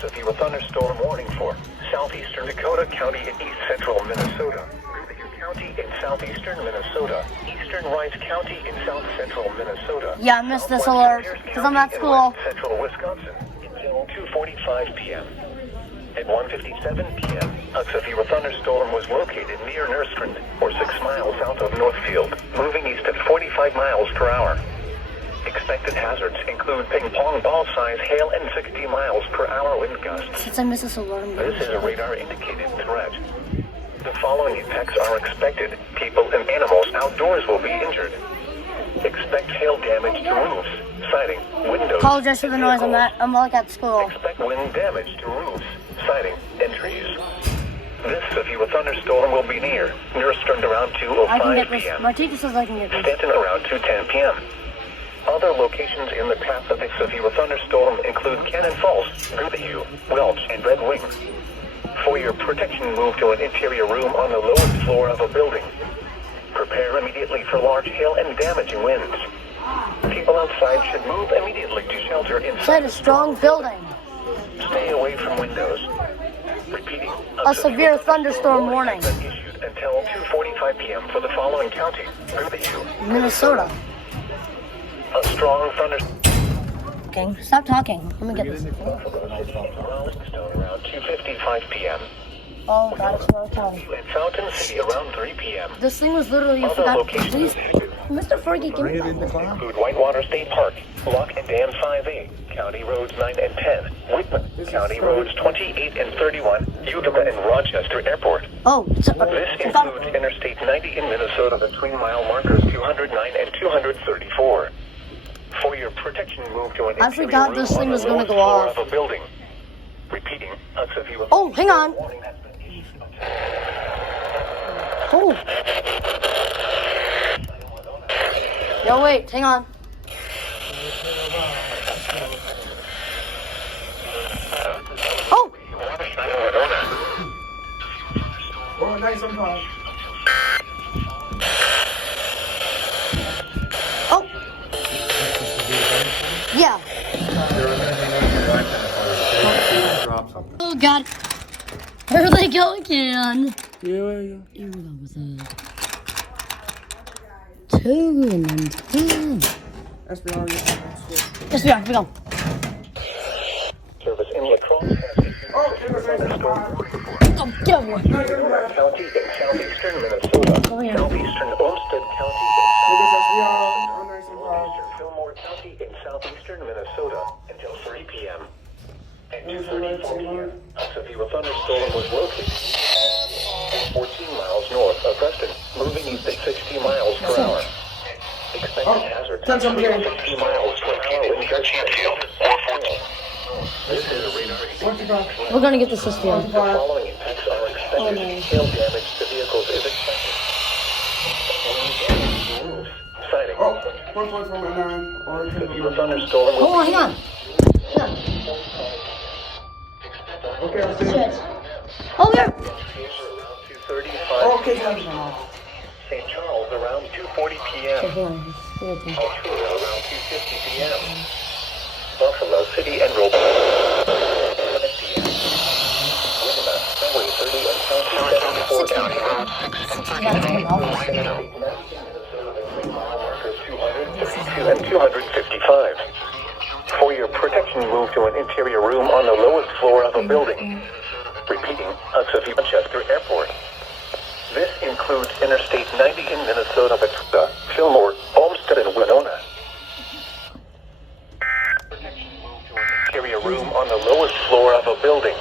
severe thunderstorm warning for southeastern Dakota County in east central Minnesota, County in southeastern Minnesota, eastern Rice County in south central Minnesota. Yeah, I missed this alert because I'm at school. Central Wisconsin until 2:45 p.m. At 1:57 p.m., a severe thunderstorm was located near Nerstrand, or 6 miles south of Northfield, moving east at 45 miles per hour. Expected hazards include ping-pong ball-size hail and 60 miles per hour wind gusts. Since I missed this alert, This is a radar-indicated threat. The following effects are expected. People and animals outdoors will be injured. Expect hail damage to roofs, siding, windows. Apologize for the noise. I'm like at school. Expect wind damage to roofs, siding, and trees. This severe thunderstorm will be near Nerstrand around 2:05 p.m. My teacher says I can get this. Stanton around 2:10 p.m. Other locations in the path of the severe thunderstorm include Cannon Falls, Goodhue, Welch, and Red Wing. For your protection, move to an interior room on the lowest floor of a building. Prepare immediately for large hail and damaging winds. People outside should move immediately to shelter inside a strong building. Stay away from windows. Repeating. A severe thunderstorm warning. Issued until 2:45 p.m. for the following county: Goodhue, Minnesota. A strong thunderstorm. Okay, stop talking. Let me get this. Around 2:55 p.m. Oh God, it's North County. In Fountain City around 3 p.m. This thing was literally, you Other forgot. locations Please, Mr. Fergie, give me that. include Whitewater State Park, Lock and Dam 5A, County Roads 9 and 10, Whitman, County Roads 28 and 31, Utica and Rochester Airport. Oh, This includes Interstate 90 in Minnesota between mile markers 209 and 234. For your protection, move to an I interior forgot room this thing on was the gonna lowest go floor off. of a building. Repeating, a severe Oh, hang on. warning has been issued. Oh. Yo, wait, hang on. Oh. Oh, nice and hard. Oh. Yeah. Oh God. Where are they going again? Yeah. Here we go with a 2 and then 2. SBR. Yes, we are. Here we go. Service in Lacrosse. Oh, it was nice and hard. Oh, get over here. County in southeastern Minnesota, Oh, yeah. southeastern Olmsted County It in is SBR. Oh, nice and hard. southeastern Fillmore County in southeastern Minnesota until 3 p.m. At 2:34 p.m., a severe thunderstorm was located 14 miles north of Preston, moving east at 60 miles per hour. Expected hazards Send some here. 60 miles per hour in Chanfield or 14. This is a radar. What you got? We're gonna get the system. The following impacts are expected. Hail damage to vehicles is expected. Roofs, siding. Oh, 1.49 or Severe thunderstorm will Hold on, hang on. Hang on. Okay, I'll see you. Shit. Oh, there. around 2:35. Okay, thank you. St. Charles around 2:40 p.m. Altoona around 2:50 p.m. Buffalo City and Roll. Wichita, February 30 and County 74 County Roads. Markers 232 and 255. For your protection, move to an interior room on the lowest floor of a building. Repeating, Huxley Rochester Airport. This includes Interstate 90 in Minnesota, Victoria, Fillmore, Olmsted, and Winona. Interior room on the lowest floor of a building.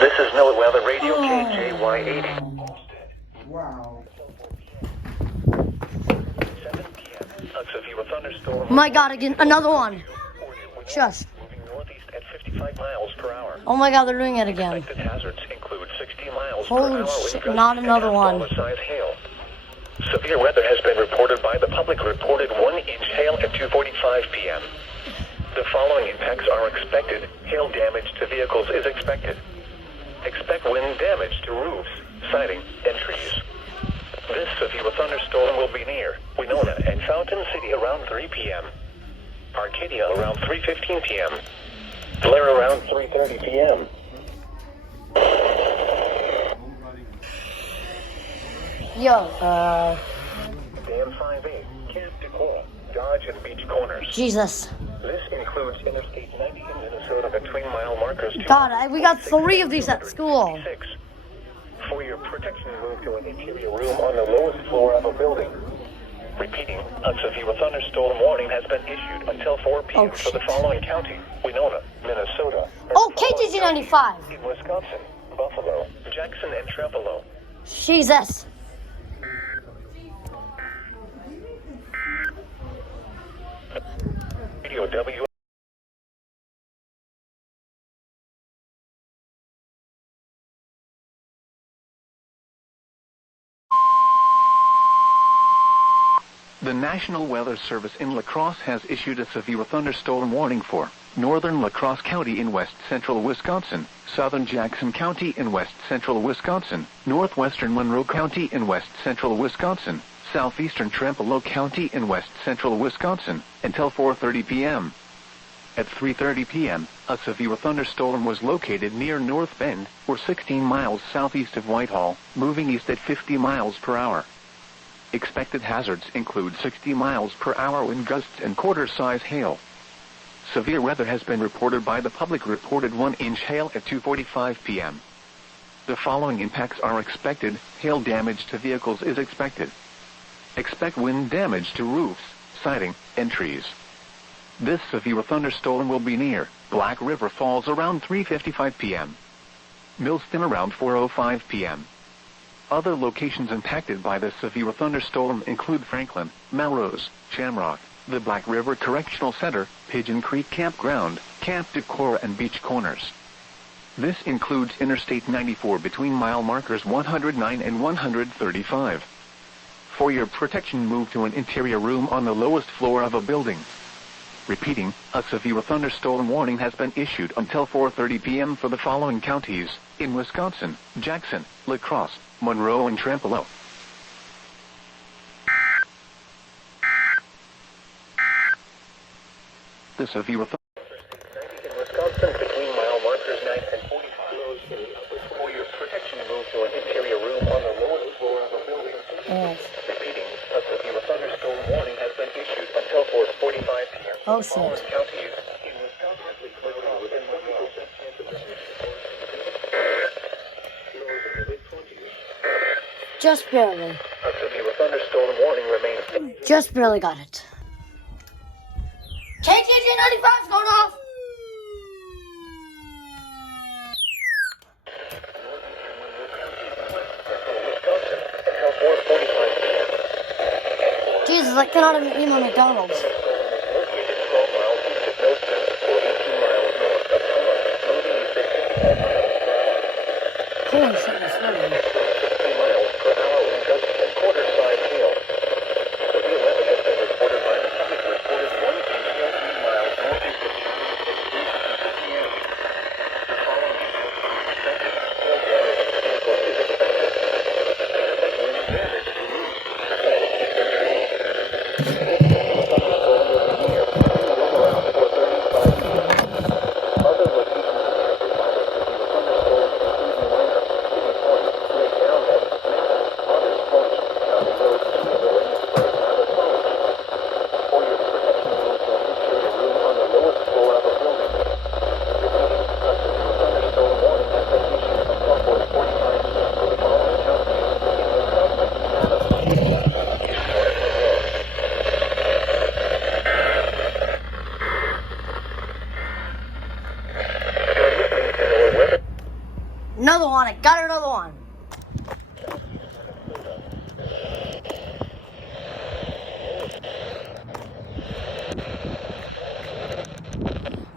This is NOAA Weather Radio KJY80. Wow. 7 p.m. A severe thunderstorm. My God, again, another one. Just. Moving northeast at 55 miles per hour. Oh my God, they're doing it again. Expected hazards include 60 miles per Holy hour shit, wind gusts not another and one. dollar-size hail. Severe weather has been reported by the public. Reported 1-inch hail at 2:45 p.m. The following impacts are expected. Hail damage to vehicles is expected. Expect wind damage to roofs, siding, and trees. This severe thunderstorm will be near Winona and Fountain City around 3 p.m. Arcadia around 3:15 p.m. Flare around 3:30 p.m. Yo, Dan 5A, Camp Decorah, Dodge and Beach Corners. Jesus. This includes Interstate 90 in Minnesota between mile markers 2. God, we got 3 of these at school. For your protection, move to an interior room on the lowest floor of a building. Repeating, a severe thunderstorm warning has been issued until 4 p.m. for the following county: Winona, Minnesota. Oh, KTG 95. In Wisconsin, Buffalo, Jackson, and Trempealeau. Jesus. Radio W. The National Weather Service in La Crosse has issued a severe thunderstorm warning for northern La Crosse County in west central Wisconsin, southern Jackson County in west central Wisconsin, northwestern Monroe County in west central Wisconsin, southeastern Trempealeau County in west central Wisconsin, until 4:30 p.m. At 3:30 p.m., a severe thunderstorm was located near North Bend, or 16 miles southeast of Whitehall, moving east at 50 miles per hour. Expected hazards include 60 miles per hour wind gusts and quarter-size hail. Severe weather has been reported by the public. Reported 1-inch hail at 2:45 p.m. The following impacts are expected. Hail damage to vehicles is expected. Expect wind damage to roofs, siding, and trees. This severe thunderstorm will be near Black River Falls around 3:55 p.m. Millston around 4:05 p.m. Other locations impacted by the severe thunderstorm include Franklin, Melrose, Shamrock, the Black River Correctional Center, Pigeon Creek Campground, Camp Decorah, and Beach Corners. This includes Interstate 94 between mile markers 109 and 135. For your protection, move to an interior room on the lowest floor of a building. Repeating, a severe thunderstorm warning has been issued until 4:30 p.m. for the following counties: in Wisconsin, Jackson, La Crosse, Monroe, and Trempealeau. The severe in Wisconsin between mile markers 9 and 45. For your protection, move to an interior room on the lowest floor of a building. Yes. Repeating, a severe thunderstorm warning has been issued until 4:45 p.m. Oh, shit. Following counties in Wisconsin, within 1% chance of Just barely. a severe thunderstorm warning remains. Just barely got it. KTG 95 is going off. Wisconsin until 4:45 p.m. Jesus, I cannot even eat my McDonald's. Located 12 miles east of Millston, or 18 miles north of Toma, moving east at 55 miles per hour. Holy shit, that's funny. 60 miles per hour wind gusts and quarter-size hail. Severe weather has been reported by the public. Reported 1 inch hail 3 miles northeast of Christianity. The following details are expected. Hail damage to vehicles is expected. Expect wind damage to roofs, siding, and trees. Thunderstorm will be near. Room around 4:35 p.m. Other locations affected by the severe thunderstorm include Winona, City Point, Lake Downhead, Otters Point, County Road 2, Williamsburg, Minnesota. For your protection, move to an interior room on the lowest floor of a building. Repeating, a severe thunderstorm warning has been issued until 4:45 p.m. for the following counties in Wisconsin, Adams, North Monroe. You're listening to NOAA Weather. Another one. I got another one.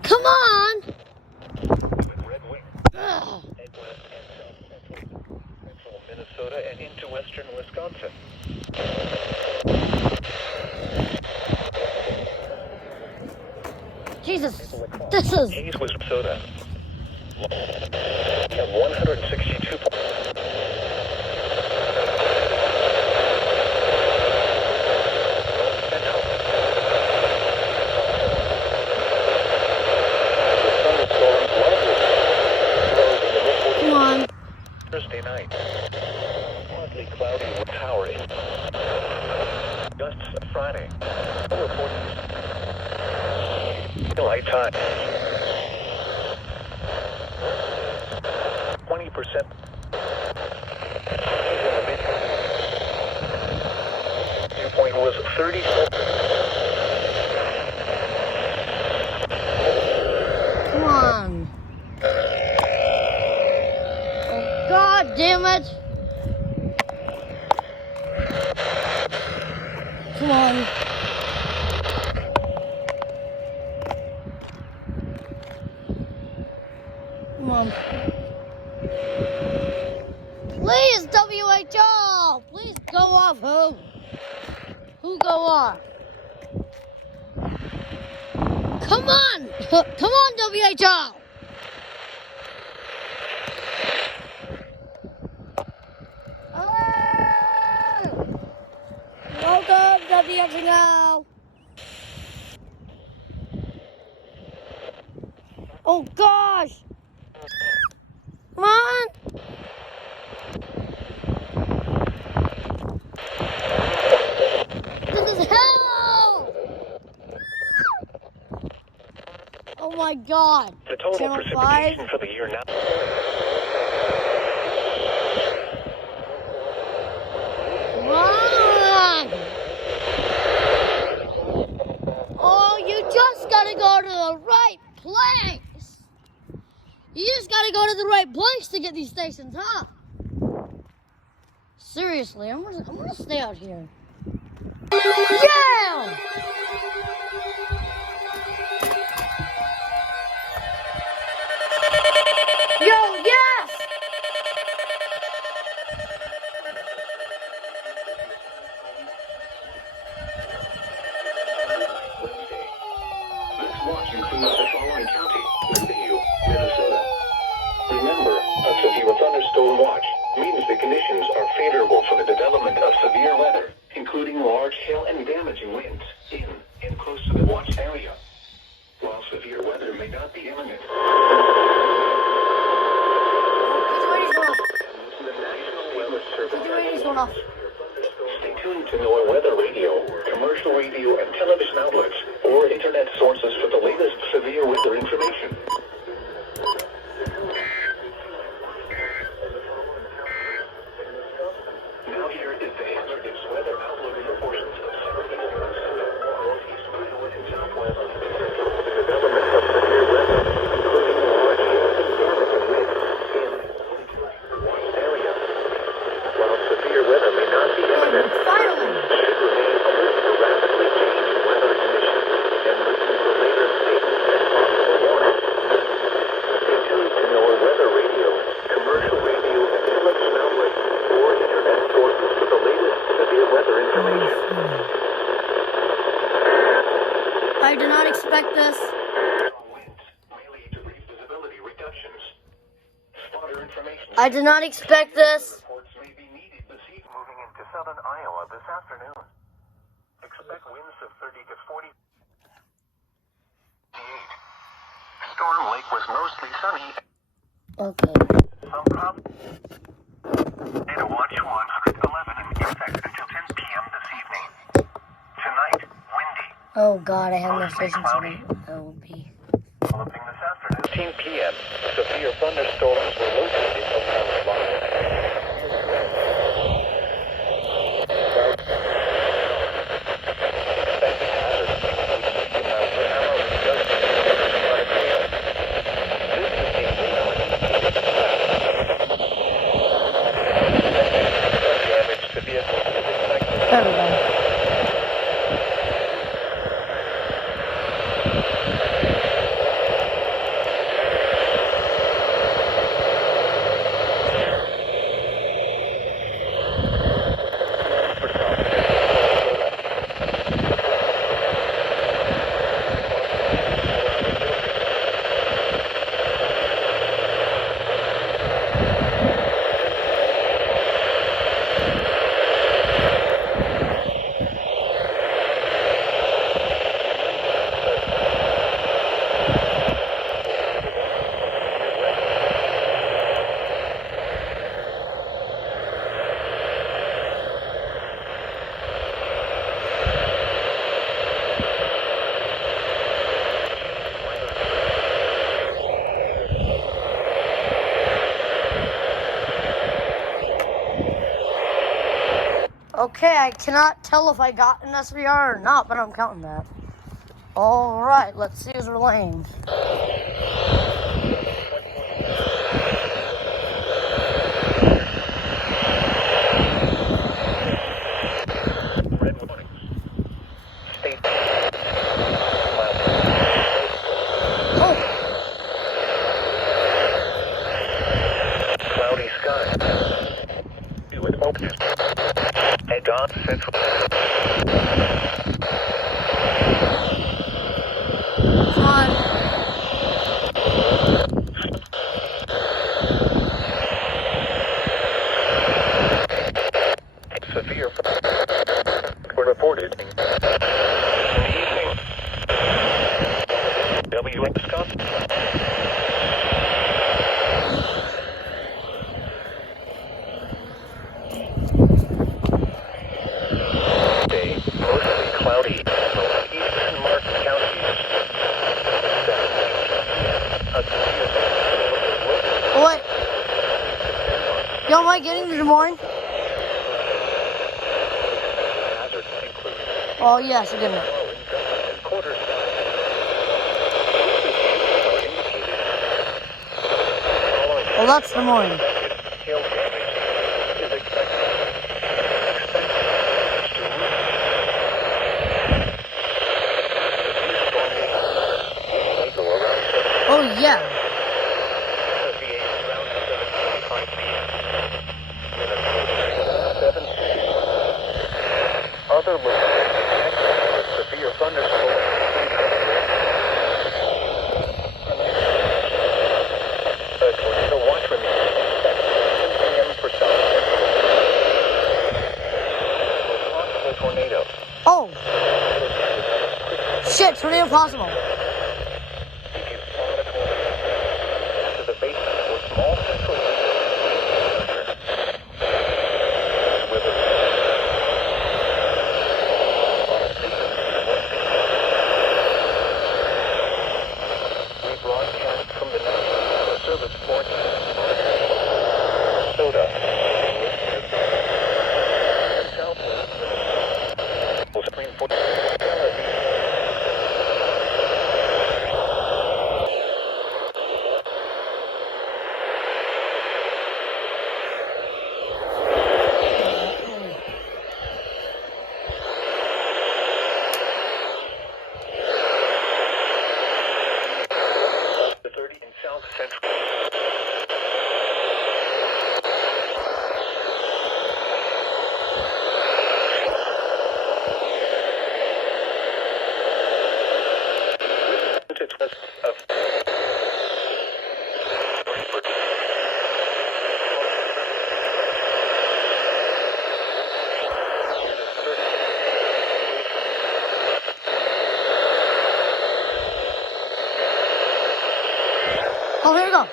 Come on. Red Wing. Ugh. Midwest and central Minnesota and into western Wisconsin. Jesus, this is. Hayes, Minnesota. Have 162. Central. tonight. Partly cloudy with towering. Gusts Friday. No reporting. Light time. 20%. Dew point was 37. Come on. Oh, God damn it. Come on. Come on. Please, WHO! Please go off. Who? Who go off? Come on! Come on, WHO! Oh! Welcome, WHO! Oh, gosh! Come on! This is hell! Oh my God! The total Channel precipitation 5. for the year now. Come on! Oh, you just gotta go to the right place! You just gotta go to the right place to get these stations, huh? Seriously, I'm gonna stay out here. Yeah! Yo, yes! This watch includes the following county: Riverview, Minnesota. Remember, a severe thunderstorm watch means the conditions are favorable for the development of severe weather, including large hail and damaging winds in and close to the watch area. While severe weather may not be imminent, the National Weather Service. Stay tuned to NOAA weather radio, commercial radio and television outlets, or internet sources for the latest severe weather information. Now here is the hazardous weather outlook for portions of southeastern Minnesota, northeast Iowa, and southwest. The development of severe weather, including large hail and damaging winds in one area. While severe weather may not be imminent, Finally! should remain alert to rapidly changing weather conditions and listen for later statements and possible warnings. Stay tuned to NOAA weather radio, commercial radio and television outlets, or internet sources for the latest severe weather information. I did not expect this. Winds may lead to brief visibility reductions. Spotter information. I did not expect this. Reports may be needed this evening. Moving into southern Iowa this afternoon. Expect winds of 30 to 40. Storm Lake was mostly sunny. Okay. Some problems. Data watch was at 11 in effect until 10 p.m. this evening. Tonight, windy. Oh God, I have no stations ready. I will be. Developing this afternoon. 10 p.m. Severe thunderstorms were located around There we go. Okay, I cannot tell if I got an SVR or not, but I'm counting that. Alright, let's see as we're laying. Red warnings. State. Oh, Cloudy skies. With open. Head on central. come on. Severe were reported in the evening. WM Wisconsin. Day, mostly cloudy. East and Mark counties. What? Yo, am I getting to Des Moines? Hazards include Oh, yes, I didn't. quarters. Well, that's Des Moines. Hail damage is expected. Oh, yeah. Other locations, severe thunderstorm. A tornado watch remains at 10 p.m. for South Central. Possible tornado. Oh, shit, tornado possible. If you spot a tornado to the basement or small central we broadcast from the National Service Port, Minnesota, and Southwest Minnesota. Supreme Court. The 30 in South Central. Oh, here we go.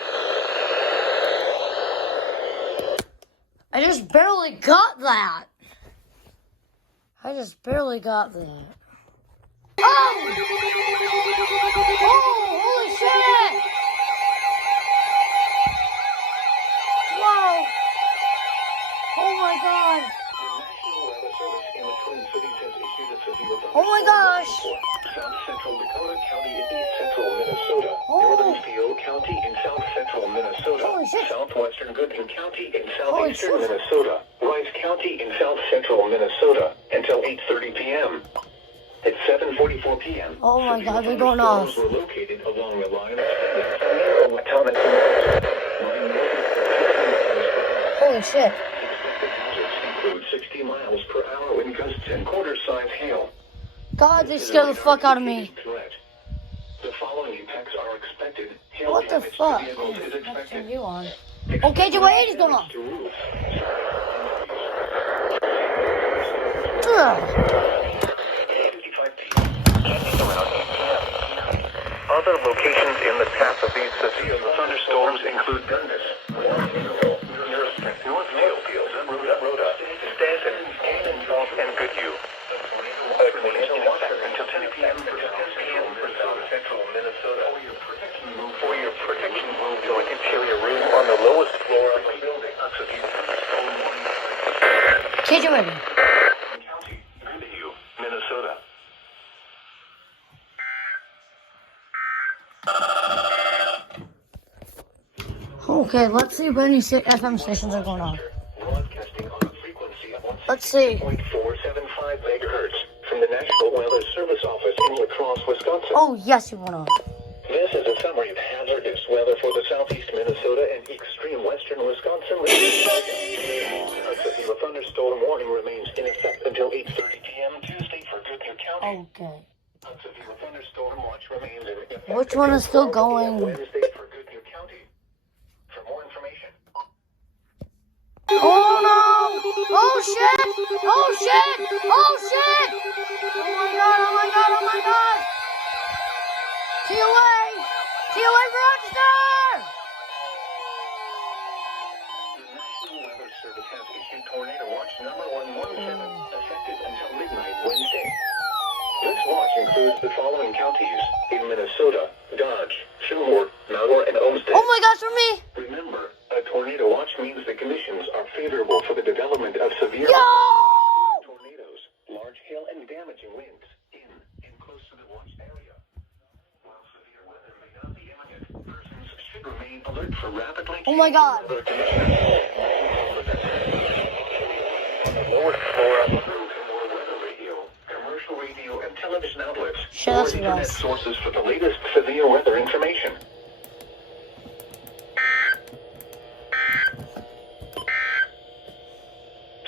I just barely got that. I just barely got that. Oh! Oh, holy shit! Wow! Oh my god! Oh my gosh! South Central Dakota County in East Central Minnesota. Oh. Northern Steele County in South Central Minnesota. Holy shit. Southwestern Goodman County in Holy southeastern shit. Minnesota. Rice County in South Central Minnesota until 8:30 p.m. At 7:44 p.m. Oh my severe god, they're going off. thunderstorms were located along the line of tornado atomic Holy shit. Expected hazards include 60 miles per hour wind gusts and quarter-size hail. God, they scared the fuck out of me. Threat. The following impacts are expected. Hail What the damage to fuck? vehicles is What's expected. you on? Okay, KJ, is going on. To roofs. Ugh. 55 people. Around 8 p.m. Other locations in the path of these severe thunderstorms include Dundas, North Millfield, Rhoda, Stanton, and Goodhue. A tornado watch until 10 p.m. for South Central Minnesota. For your protection, move to an interior room on the lowest floor of the building. KJ, ready? Okay, let's see if any FM stations are going on. Broadcasting on a frequency of Let's see. 1.475 megahertz from the National Weather Service Office in La Crosse, Wisconsin. Oh, yes, you went on. This is a summary of hazardous weather for the southeast Minnesota and extreme western Wisconsin region. A severe thunderstorm warning remains in effect until 8:30 p.m. Tuesday for Goodyear County. Okay. A severe thunderstorm watch remains in effect. Which one is still going? Wednesday for Goodyear County. For more information. Oh no! Oh shit! Oh shit! Oh shit! Oh my god! Oh my god! Oh my god! TOA! TOA Rochester! The National Weather Service has issued tornado watch number 117 effective until midnight Wednesday. This watch includes the following counties in Minnesota: Dodge, Fillmore, Malheur, and Olmsted. Oh my gosh, for me! Remember, a tornado watch means the conditions are favorable for the development of severe tornadoes, large hail, and damaging winds in and close to the watch area. While severe weather may not be imminent, persons should remain alert for rapidly Oh my god! weather conditions. On the lowest floor of the roof, more weather radio, commercial radio, and television outlets, Sure, or that's internet nice. sources for the latest severe weather information.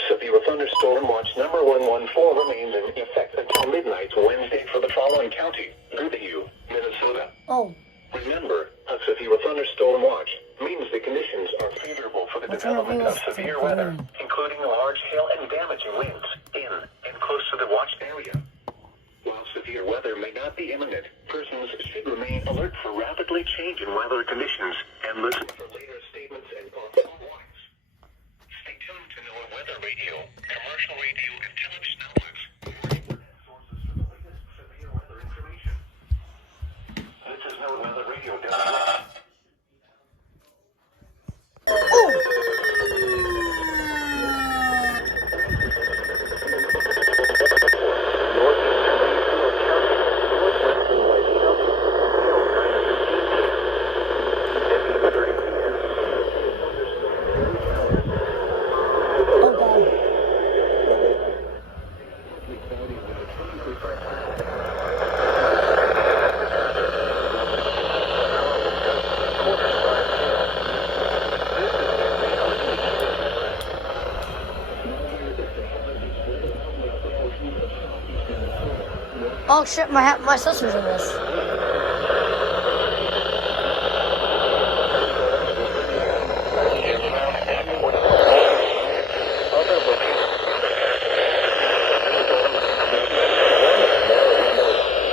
Severe thunderstorm watch number 114 remains in effect until midnight Wednesday for the following county: Goodyear, Minnesota. Oh, Remember, a severe thunderstorm watch means the conditions are favorable for the What's development in the of news? severe weather, including large hail and damaging winds in and close to the watch area. While severe weather may not be imminent, persons should remain alert for rapidly changing weather conditions and listen for later statements and possible warnings. Stay tuned to NOAA Weather Radio, commercial radio, and television outlets for internet sources for the latest severe weather information. This is NOAA Weather Radio. oh god. Oh shit, my sister's in this.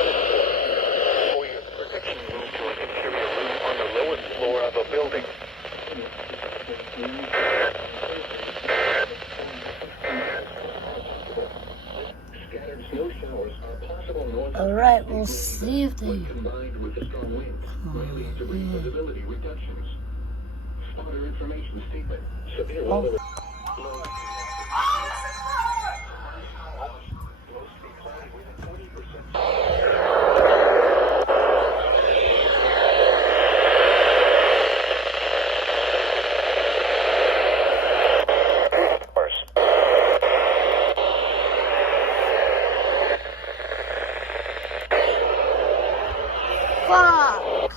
For your protection, move to an interior room on the lowest floor of a building. Scattered snow showers are possible north of Alright, we'll see if they... combined with the strong winds may lead to visibility reductions. Spotter information statement. Severe weather. Low. Mostly cloudy with a 40%. Fuck!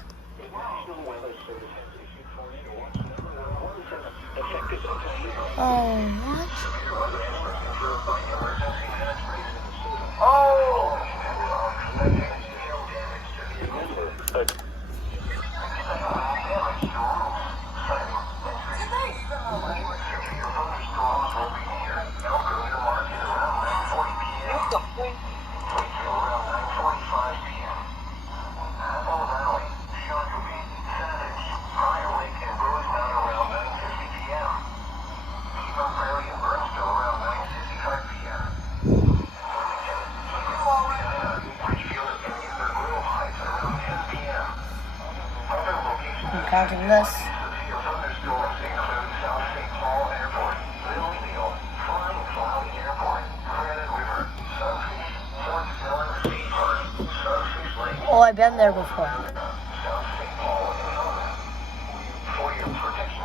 National Weather Service has issued tornado watch number 117 effective until Oh, what? I'm counting this. Oh, I've been there before. For your protection,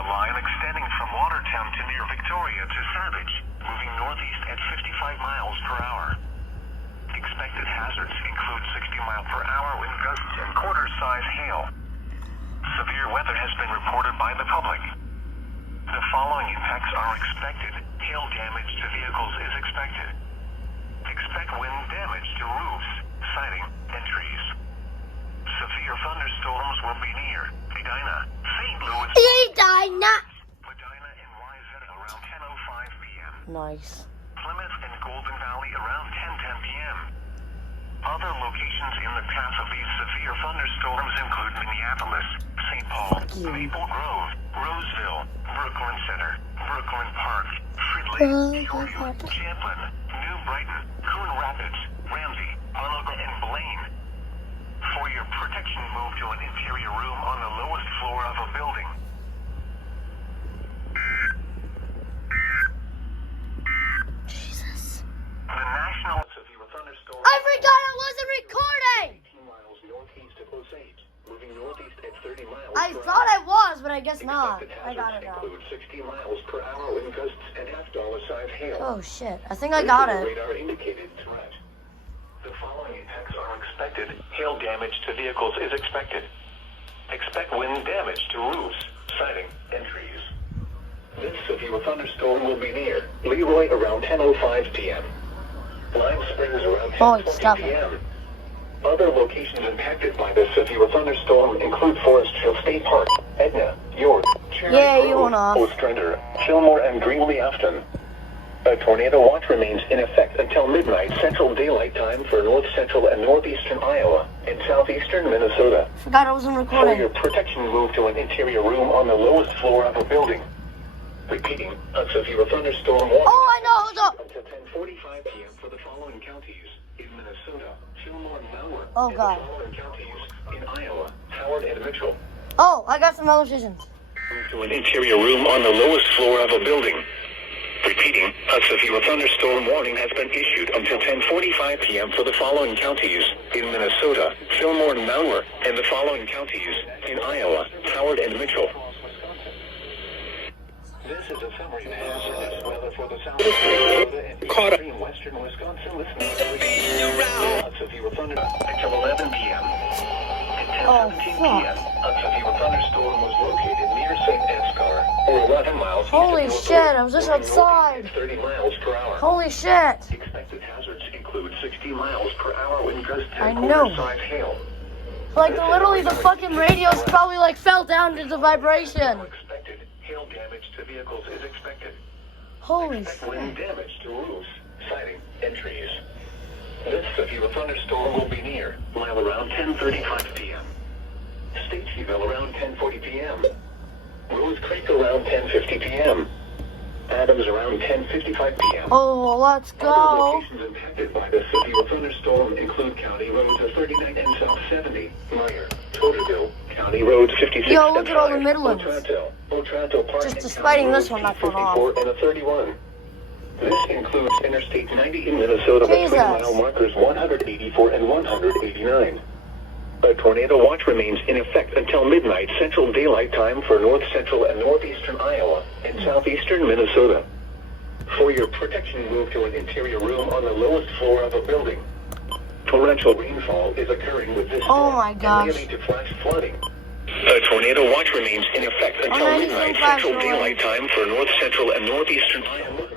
line extending from Watertown to near Victoria to Savage, moving northeast at 55 miles per hour. Expected hazards include 60 mile per hour wind gusts and quarter-size hail. Severe weather has been reported by the public. The following impacts are expected. Hail damage to vehicles is expected. Expect wind damage to roofs, siding, and trees. Severe thunderstorms will be near Medina, St. Louis, Medina. Medina and Wayzata around 10:05 p.m. Nice. Plymouth and Golden Valley around 10:10 p.m. Other locations in the path of these severe thunderstorms include Minneapolis, St. Paul, Maple Grove, Roseville, Brooklyn Center, Brooklyn Park, Fridley, Yorkville, Champlin, New Brighton, Coon Rapids, Ramsey, Onaga, and Blaine. For your protection, move to an interior room on the lowest floor of a building. Jesus. The National Severe Thunderstorm. I forgot I wasn't recording. 18 miles northeast of Osage, moving northeast at 30 miles I per thought hour. I was, but I guess not. Expected I got it hazards now. include 60 miles per hour wind gusts and half-dollar-size hail. Oh shit. I think I got This is a it. radar indicated threat. The following impacts are expected. Hail damage to vehicles is expected. Expect wind damage to roofs, siding, and trees. This severe thunderstorm will be near Leroy around 10:05 p.m. Lime Springs around Oh, it's 10:20 stopping. p.m. Other locations impacted by this severe thunderstorm include Forest Hill State Park, Edna, York, Cherry Yeah, you Grove, went off. Ostrander, Fillmore, and Greeley-Afton. A tornado watch remains in effect until midnight Central Daylight Time for north central and northeastern Iowa and southeastern Minnesota. Forgot I wasn't For your recording. protection, move to an interior room on the lowest floor of a building. Repeating, a severe thunderstorm warning Oh, I know. Hold up. until 10:45 p.m. for the following counties in Minnesota, Fillmore and Malware, Oh, and God. the following counties in Iowa, Howard and Mitchell. Oh, I got some electricians. Move to an interior room on the lowest floor of a building. Repeating, a severe thunderstorm warning has been issued until 10:45 p.m. for the following counties in Minnesota, Fillmore and Malware, and the following counties in Iowa, Howard and Mitchell. This is a summary of hazardous weather for the south of Minnesota and extreme western Wisconsin with no severe thunder until 11 p.m. At 10:17 p.m., a severe thunderstorm was located near St. Escar, or 11 miles east of Holy North shit, Oak, I was just moving outside. northeast at 30 miles per hour. Holy shit. Expected hazards include 60 miles per hour wind gusts I and know. quarter-size hail. Like, literally, the fucking radios probably, like, fell down due to vibration. Expected hail damage to vehicles is expected. Holy Expect wind shit. damage to roofs, siding, and trees. This severe thunderstorm will be near Lyle around 10:35 p.m. Statesville around 10:40 p.m. Rose Creek around 10:50 p.m. Adams around 10:55 p.m. Oh, let's Other go. locations impacted by this severe thunderstorm include County Roads 39 and South 70, Meyer, Totterville, County Roads 56 Yo, look and at all the 5, Midlands. Otranto Park, Just and despite County this Roads one not going off. 54 and a 31. This includes Interstate 90 in Minnesota between Jesus. mile markers 184 and 189. A tornado watch remains in effect until midnight Central Daylight Time for north central and northeastern Iowa and southeastern Minnesota. For your protection, move to an interior room on the lowest floor of a building. Torrential rainfall is occurring with this Oh storm my and gosh. leading to flash flooding. A tornado watch remains in effect until Oh, midnight 95 Central noise. Daylight Time for north central and northeastern Iowa.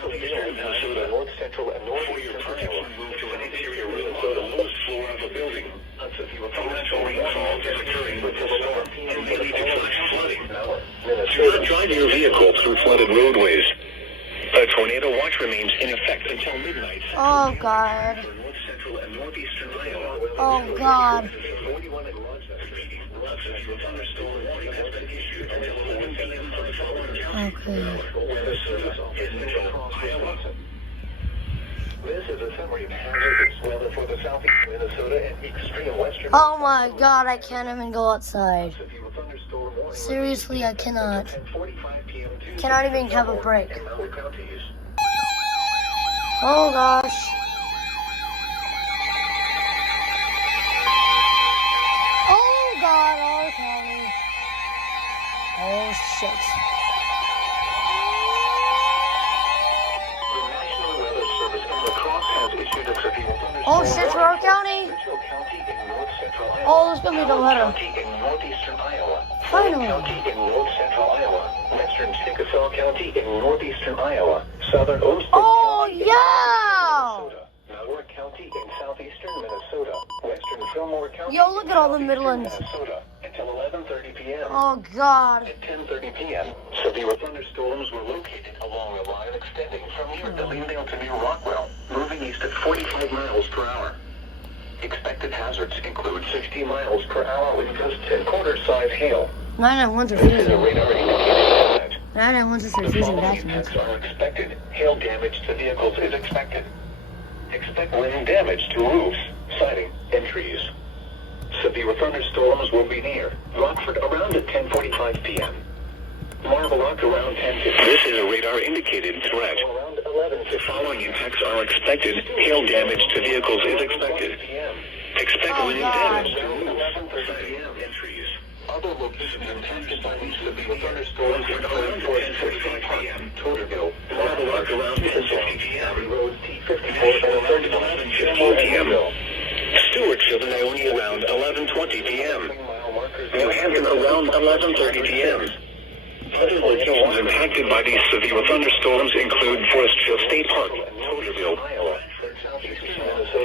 Southeastern Minnesota, north central and northeastern Iowa. Move to an interior room on the lowest floor of a building. A severe torrential rainfall is occurring with this storm and may lead to flash flooding. Do not drive your vehicle through flooded roadways. A tornado watch remains in effect until midnight. Oh, God. For north central and northeastern Iowa. Oh, God. 41 and severe thunderstorm warning has been issued until 11 p.m. for the following counties. Okay. Minnesota and Mitchell, Iowa. This is a summary of hazardous weather for the southeast Minnesota and extreme western. Oh, my God. I can't even go outside. Severe thunderstorm warning. Seriously, I cannot. 10:45 p.m. Tuesday Cannot even have a for break. and Malware counties. Oh, gosh. Oh, God. Our county. Oh, shit. The National Weather Service in La Crosse has issued a severe thunderstorm. Oh shit, Tornado County. Mitchell County in north central Iowa. Oh, there's gonna be the letter. County in northeastern Iowa. Finally. County in north central Iowa. Western Chickasaw County in northeastern Iowa. Southern Olmsted Oh County in yeah. Minnesota. Malheur County in southeastern Minnesota. Western Fillmore County. Yo, look at all the in Midlands. Minnesota until 11:30 p.m. Oh god. At 10:30 p.m., severe thunderstorms were located along a line extending from near Dillingdale to near Rockwell, moving east at 45 miles per hour. Expected hazards include 60 miles per hour wind gusts and quarter-size hail. 991s are This is a freezing. radar indicated. 991s are The freezing following documents. impacts are expected. Hail damage to vehicles is expected. Expect wind damage to roofs, siding, and trees. Severe thunderstorms will be near Rockford around at 10:45 p.m. Marble-Rock around 10:50. This is a radar indicated threat. Around 11. The following impacts are expected. Hail damage to vehicles is expected. Expect Oh, wind God. damage to roofs, siding, and trees. Other locations impacted by these severe thunderstorms include 10:45 p.m. Tornadic, Marble-Rock around 10:50 p.m. Roads T54 and 11:15 p.m. Stewartfield and Ionia around 11:20 p.m. New Hampton around 11:30 p.m. Other locations impacted by these severe thunderstorms include Forestfield State Park, Toterville,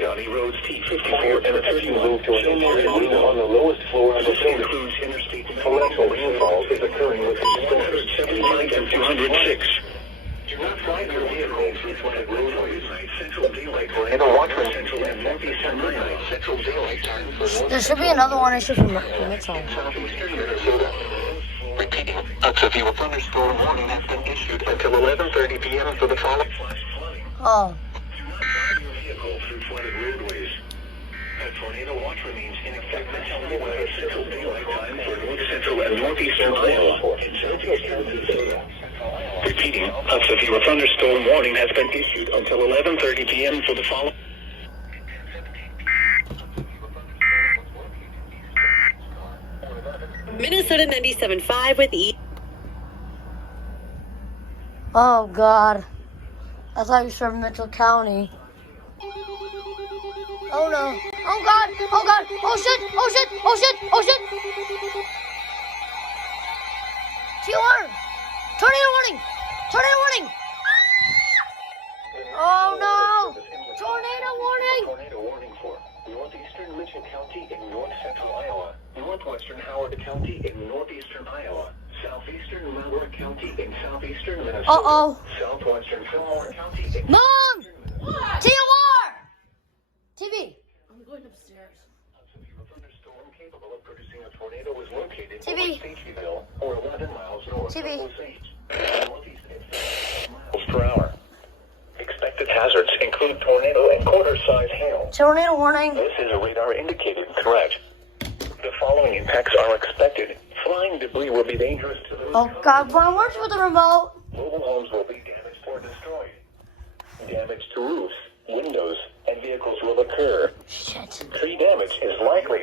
County Roads T54 and 30 move to an area on the lowest floor of the building. Includes interstate torrential rainfall is occurring with 175 and 206. Do not drive your vehicle through flooded roadways. Central daylight tornado watchman central and northeastern midnight. Central daylight time for north. There should be another one issued from Mitchell. Southeastern Minnesota. Repeating, a severe thunderstorm warning has been issued until 11:30 p.m. for the following. Oh. Do not drive your vehicle through flooded roadways. A tornado watch remains in effect until weather central daylight time for north central and northeastern Iowa and southeastern Minnesota. Repeating, a severe thunderstorm warning has been issued until 11:30 p.m. for the following. Minnesota 97.5 with EAS. Oh god. I thought you said Mitchell County. Oh no. Oh god. Oh god. Oh shit. Oh shit. Oh shit. Oh shit. TR. Tornado warning. Tornado warning. Oh no. Tornado warning. Tornado warning for northeastern Mitchell County in north central Iowa, northwestern Howard County in northeastern Iowa, southeastern Malheur County in southeastern Minnesota, Uh-oh. southwestern Fillmore County in Mom. TR. TV. I'm going upstairs. A severe thunderstorm capable of producing a tornado is located TV. over Statesville, or 11 miles north TV. of Osage, northeast at miles per hour. Expected hazards include tornado and quarter-size hail. Tornado warning. This is a radar indicated threat. The following impacts are expected. Flying debris will be dangerous to those. Oh god, Mom, where's with the remote? Mobile homes will be damaged or destroyed. Damage to roofs, windows, and vehicles will occur. Shit. Tree damage is likely.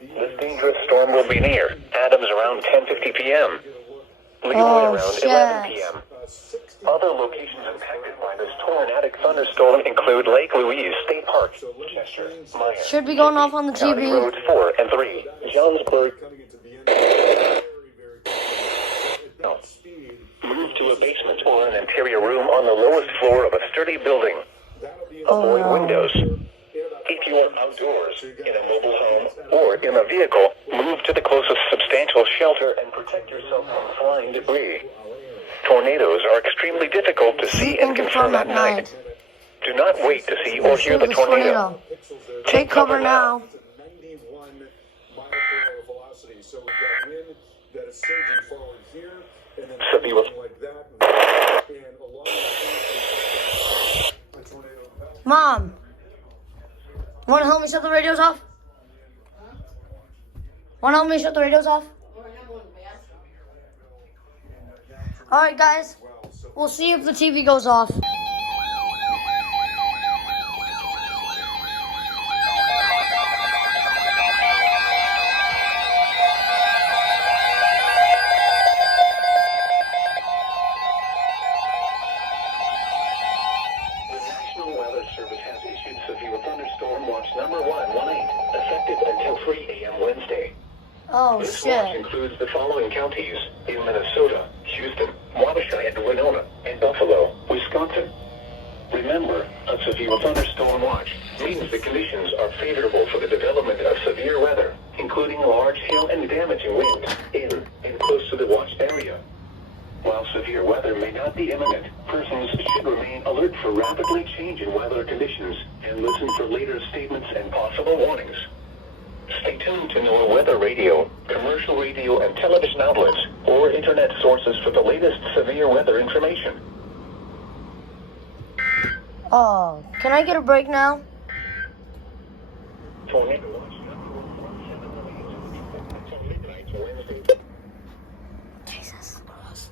This dangerous storm will be near Adams around 10:50 p.m. Leroy Oh, around shit. 11 p.m. Other locations impacted by this tornadic thunderstorm include Lake Louise State Park, Chester, Meyer, Should be going off on the County TV. Roads 4 and 3, Johnsburg. Move to a basement or an interior room on the lowest floor of a sturdy building. Avoid no. windows. If you are outdoors, in a mobile home, or in a vehicle, move to the closest substantial shelter and protect yourself from flying debris. Tornadoes are extremely difficult to see and confirm at night. Do not wait to see or hear the tornado. Take cover now. 91 mile per hour velocity. So we've got wind that is surging forward here, and then Severe. something like that, and along the tornado. Mom. Want to help me shut the radios off? Want to help me shut the radios off? Alright guys, we'll see if the TV goes off. 3 a.m. Wednesday. Oh, This watch shit. includes the following counties in Minnesota: Houston, Waukesha, and Winona, and Buffalo, Wisconsin. Remember, a severe thunderstorm watch means the conditions are favorable for the development of severe weather, including large hail and damaging winds in and close to the watched area. While severe weather may not be imminent, persons should remain alert for rapidly changing weather conditions and listen for later statements and possible warnings. Stay tuned to NOAA weather radio, commercial radio and television outlets, or internet sources for the latest severe weather information. Oh, can I get a break now? Tornado watch until midnight Wednesday. Jesus Christ.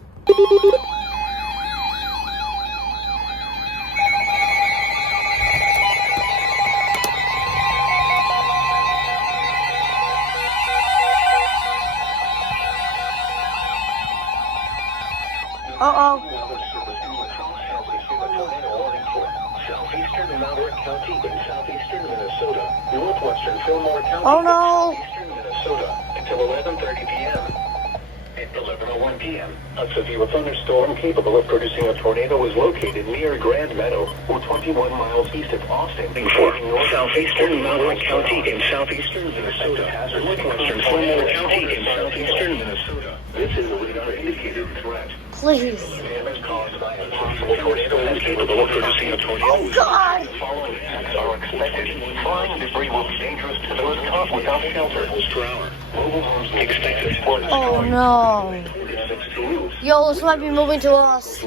Uh-oh. Weather service in Lacrosse has issued a tornado warning for southeastern Maverick County in southeastern Minnesota, northwestern Fillmore County Oh, in no. southeastern Minnesota until 11:30 p.m. At 11:01 p.m., a severe thunderstorm capable of producing a tornado was located near Grand Meadow, or 21 miles east of Austin. For southeastern Maverick County in southeastern Minnesota, northwestern Fillmore County in southeastern Minnesota. This is a radar-indicated threat. Please. Damage caused by a possible tornado is capable of producing a tornado. Oh, God. The following attacks are expected. Flying debris will be dangerous to those caught without shelter. Per hour. Mobile homes will be expected. Oh, no. Yo, this might be moving to us.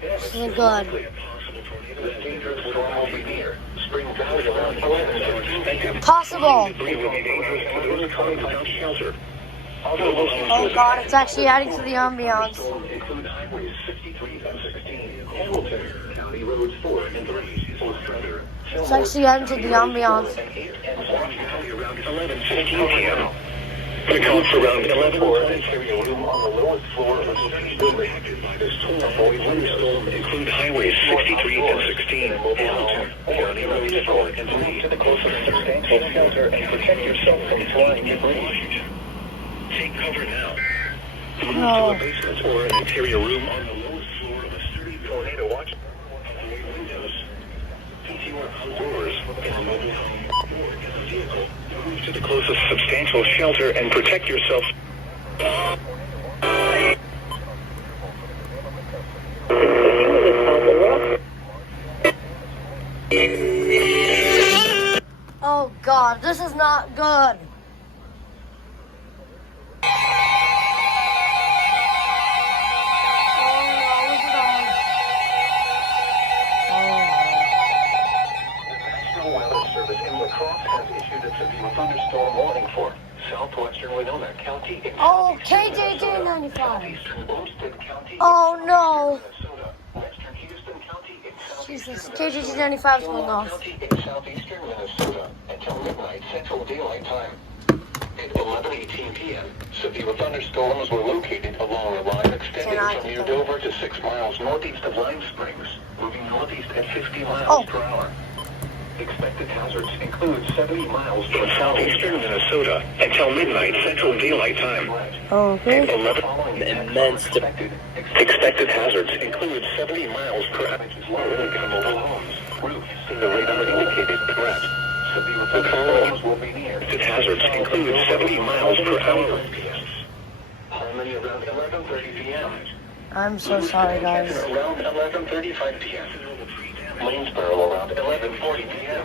This isn't good. This dangerous storm will be near. Spring Valley around 11 is expected. Possible. Debris will be dangerous to those caught without shelter. Oh, God, it's actually adding to the ambiance. Include highways 63 and 16, Hamilton, County Roads 4 and 3, Ostrander. It's actually adding to the ambiance. Around 11:15 p.m. Accounts around 11 for an interior room on the lowest floor of a city building. This storm avoid thunderstorm include highways 63 and 16, Hamilton, County Roads 4 and 3. To the closest substantial shelter and protect yourself from flying debris. Take cover now. Move No. to a basement or an interior room on the lowest floor of a sturdy tornado watch. Avoid windows. Keep your outdoors in a mobile home or in a vehicle. Move to the closest substantial shelter and protect yourself. Oh, God, this is not good. National Weather Service in Lacrosse has issued a severe thunderstorm warning for southwestern Winona County in Oh, southeastern KJJ Minnesota, 95. southeastern Olmsted County Oh, in no. Minnesota, western Houston County in Jesus, southeastern KJJ 95 is going Fillmore off. County in southeastern Minnesota until midnight Central Daylight Time. At 11:18 p.m., severe thunderstorms were located along a line extending from near Dover to 6 miles northeast of Lime Springs, moving northeast at 50 miles per hour. Expected hazards include 70 miles in southeastern Minnesota until midnight Central Daylight Time. Okay. At 11 immense expected hazards include 70 miles per hour. Low-income mobile homes, roofs, in the radar-indicated threat. Severe thunderstorms will be near. Expected hazards include 70 miles per hour. Harmony around 11:30 p.m. I'm so sorry, guys. Around 11:35 p.m. Lanesboro around 11:40 p.m.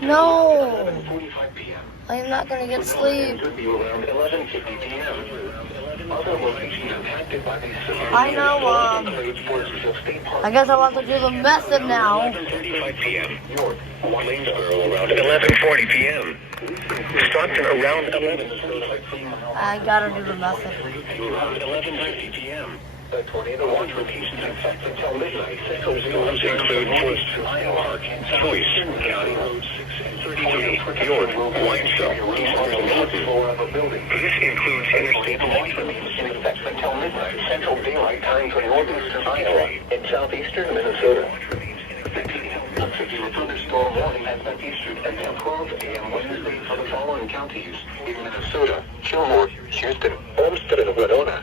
No. 11:45 p.m. I am not gonna get sleep. Could be around 11:50 p.m. Other locations impacted by these severe I know, include Forestville State Park. I guess I want to do the method now. 11:35 p.m. York, Lanesboro around 11:40 p.m. Stockton around 11:45 p.m. I gotta do the method. Around 11:50 p.m. The tornado watch locations in fact until midnight. Central zones include Forest, Iowa, Choice, County Road 6 and 33, York, Whitesville, Eastern Milton. This includes Interstate 90 in effect until midnight. Central Daylight Time for northeastern Iowa and southeastern Minnesota. severe thunderstorm warning has been issued at 12 a.m. Wednesday for the following counties in Minnesota: Fillmore, Houston, Olmsted, and Winona.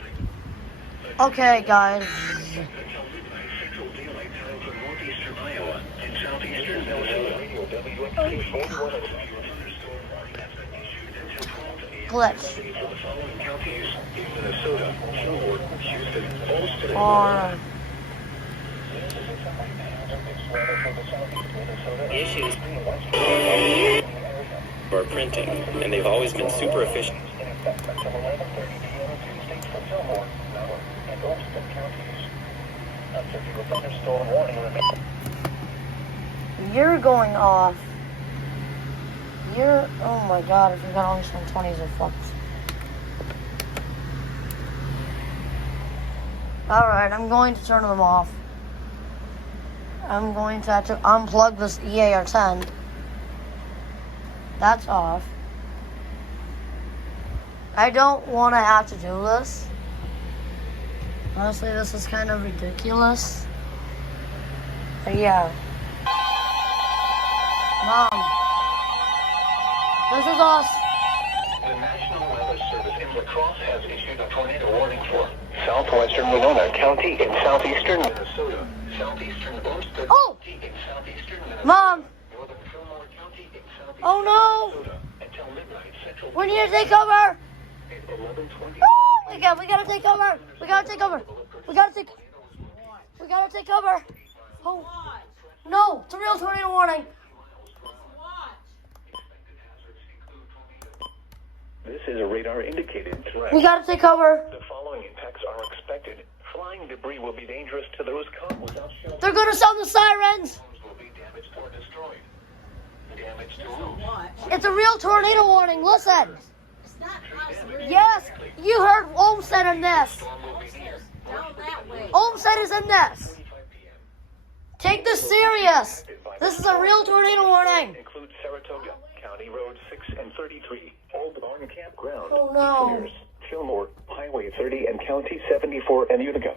Okay, guys. Central Daylight Time for northeastern Iowa and southeastern Minnesota. Radio WXT 41 of severe thunderstorm warning has been issued until 12 a.m. Glitch. For the following counties in Minnesota: Fillmore, Houston, Olmsted, and Alright. Issues are printing, and they've always been super efficient. You're going off. You're, oh my god, if you got only some 20s or fucks. Alright, I'm going to turn them off. I'm going to have to unplug this EAR10. That's off. I don't want to have to do this. Honestly, this is kind of ridiculous. But yeah. Mom. This is us. The National Weather Service in La Crosse has issued a tornado warning for southwestern Winona County in southeastern Minnesota, southeastern Olmsted Oh! County in southeastern Minnesota, Mom. northern Fillmore County in southeastern Oh no! Minnesota, until midnight central. We need to take cover. 11:20. We gotta take cover. We gotta take cover. We gotta take cover. Oh. No, it's a real tornado warning. This is a radar indicated threat. We gotta take cover. The following impacts are expected. Flying debris will be dangerous to those caught without shelter. They're gonna sound the sirens. Homes will be damaged or destroyed. Damage to roofs. It's a real tornado warning. Listen. Yes, you heard Olmsted in this. Storm will be near. Olmsted is in this. 5 p.m. Take this serious. This is a real tornado warning. Includes Saratoga, County Road 6 and 33, Old Barn Campground, Oh, no. Pierce, Fillmore, Highway 30, and County 74 and Utica.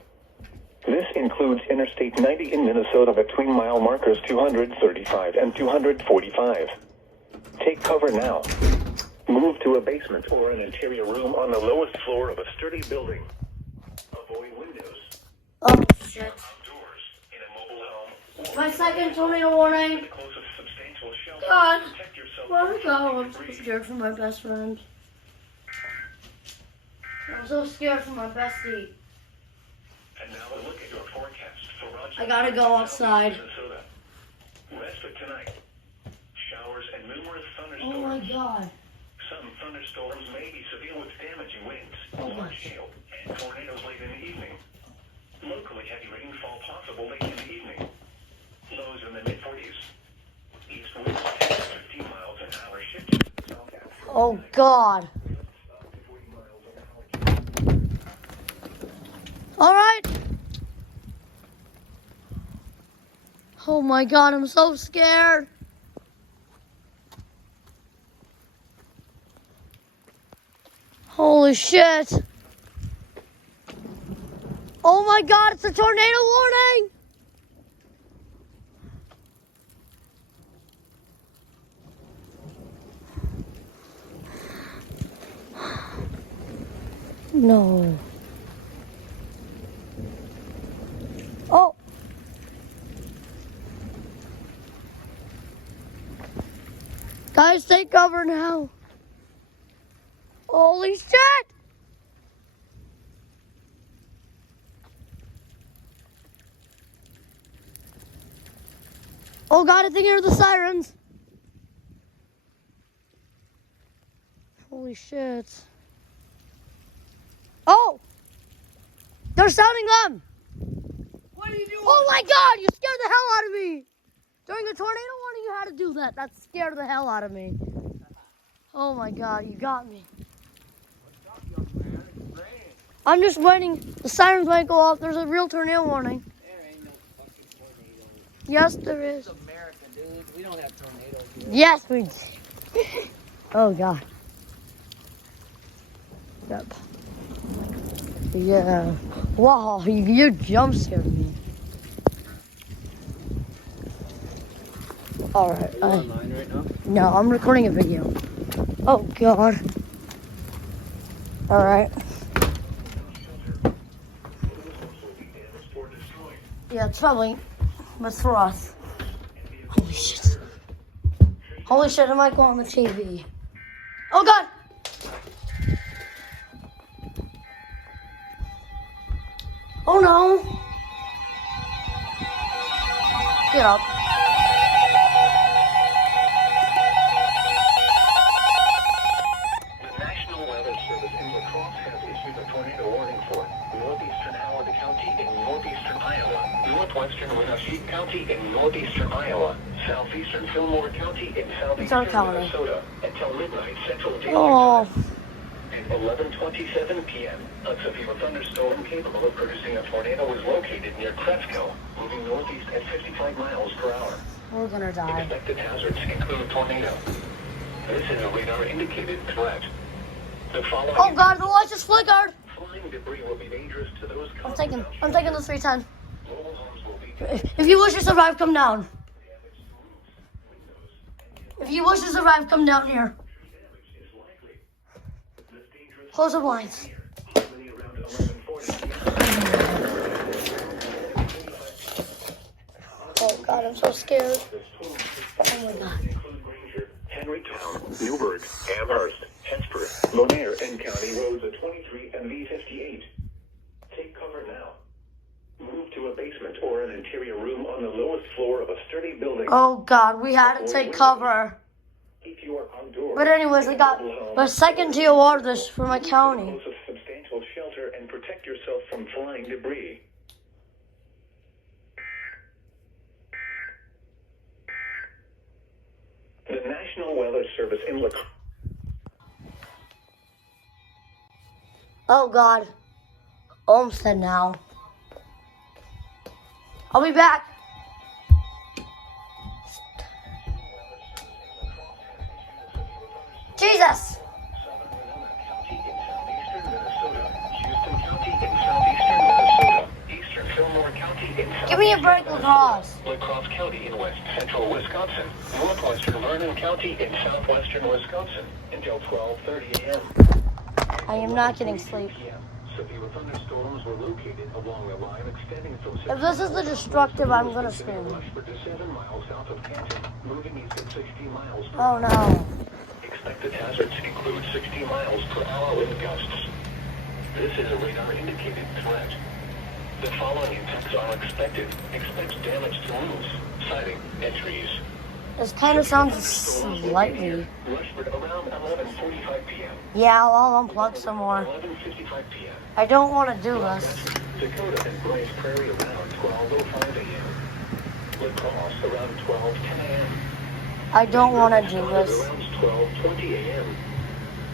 This includes Interstate 90 in Minnesota between mile markers 235 and 245. Take cover now. Move to a basement or an interior room on the lowest floor of a sturdy building. Avoid windows. Oh shit. Outdoors in a mobile home. My second tornado warning. The closest substantial shelter. God. Protect yourself Where from we go? I'm debris. so scared for my best friend. I'm so scared for my bestie. And now a look at your forecast for Rochester. I gotta go outside. Minnesota. Rest for tonight. Showers and numerous Oh my thunderstorms. god. Some thunderstorms may be severe with damaging winds, Oh my. large hail, and tornadoes late in the evening. Locally heavy rainfall possible late in the evening. Lows in the mid-40s. East winds 10 to 15 miles an hour shifting to the south after. Oh god. 40 miles an hour. Alright. Oh my god, I'm so scared. Holy shit. Oh my god, it's a tornado warning. No. Oh. Guys, take cover now. Holy shit! Oh god, I think I hear the sirens. Holy shit. Oh! They're sounding them! What are you doing? Oh my god, you scared the hell out of me! During a tornado warning, you had to do that. That scared the hell out of me. Oh my god, you got me. I'm just waiting. The sirens might go off. There's a real tornado warning. There ain't no fucking tornado. Yes, there is. It's America, dude. We don't have tornadoes here. Yes, we do. Oh god. Yep. Yeah. Wow, you jump scared me. Alright. Are you online right now? No, I'm recording a video. Oh, God. Alright. Yeah, it's probably was for us. Holy shit. Holy shit, I might go on the TV. Oh, God. Oh, no. Get up. The National Weather Service in La Crosse has issued a tornado warning for northeastern Howard County in northeastern Iowa, northwestern Wenatchee County in northeastern Iowa, southeastern Fillmore County in southeastern Minnesota until midnight Central Daylight Oh. Time. At 11:27 p.m., a severe thunderstorm capable of producing a tornado was located near Kresco, moving northeast at 55 miles per hour. We're gonna die. Expected hazards include tornado. This is a radar-indicated threat. The following Oh, God, the light just flickered. flying debris will be dangerous to those I'm caught taking without the 310. mobile homes will be If you wish to survive, come down. If you wish to survive, come down here. Close the blinds. around 11:40 Oh, God, I'm so scared. Oh, my God. Henrytown, Newburgh, Amherst, Hesper, Bonaire, and County Roads at 23 and V58. Take cover now. Move to a basement or an interior room on the lowest floor of a sturdy building. Oh, God, we had to take cover. Keep your outdoor. But anyways, I got a second tier water this for my county. Of substantial shelter and protect yourself from flying debris. The National Weather Service in La Crosse. Oh, God. Olmsted now. I'll be back. Jesus. Give me a break, La Crosse. La Crosse County in west central Wisconsin, northwestern Vernon County in southwestern Wisconsin until 12:30 a.m. I am not getting sleep. Severe thunderstorms were located along the line extending from If this is the destructive, I'm gonna scream. Rushford to 7 miles south of Canton, moving east at 60 miles per Oh, no. Expected hazards include 60 miles per hour wind gusts. This is a radar-indicated threat. The following impacts are expected. Expect damage to roofs, siding, and trees. This kind of sounds slightly. Rushford around 11:45 p.m. Yeah, I'll unplug some more. 11:55 p.m. I don't want to do this. Dakota and Bryce Prairie around 12:05 a.m. La Crosse around 12:10 a.m. I don't want to do Around this. 12:20 a.m.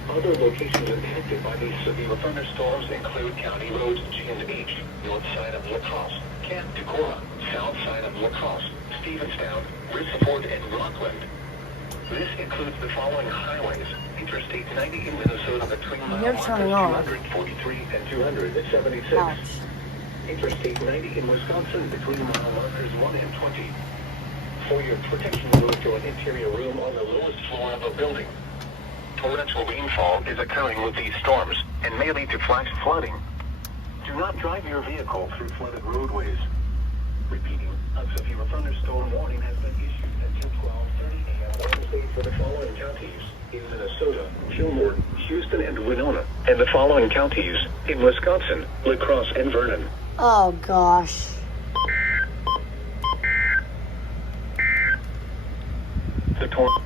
Other locations impacted by these severe thunderstorms include County Roads G and H, north side of La Crosse, Camp Decorah, south side of La Crosse, Stevenstown, Risford, and Rockland. This includes the following highways: Interstate 90 in Minnesota between mile You're markers turning off. 243 and 276. Ouch. Interstate 90 in Wisconsin between mile markers 1 and 20. For your protection, move to an interior room on the lowest floor of a building. Torrential rainfall is occurring with these storms and may lead to flash flooding. Do not drive your vehicle through flooded roadways. Repeating, a severe thunderstorm warning has been issued until 12:30 a.m. Wednesday for the following counties in Minnesota, Fillmore, Houston, and Winona, and the following counties in Wisconsin, La Crosse, and Vernon. Oh, gosh. The tornado.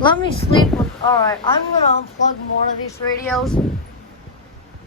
Let me sleep with. Alright, I'm gonna unplug more of these radios.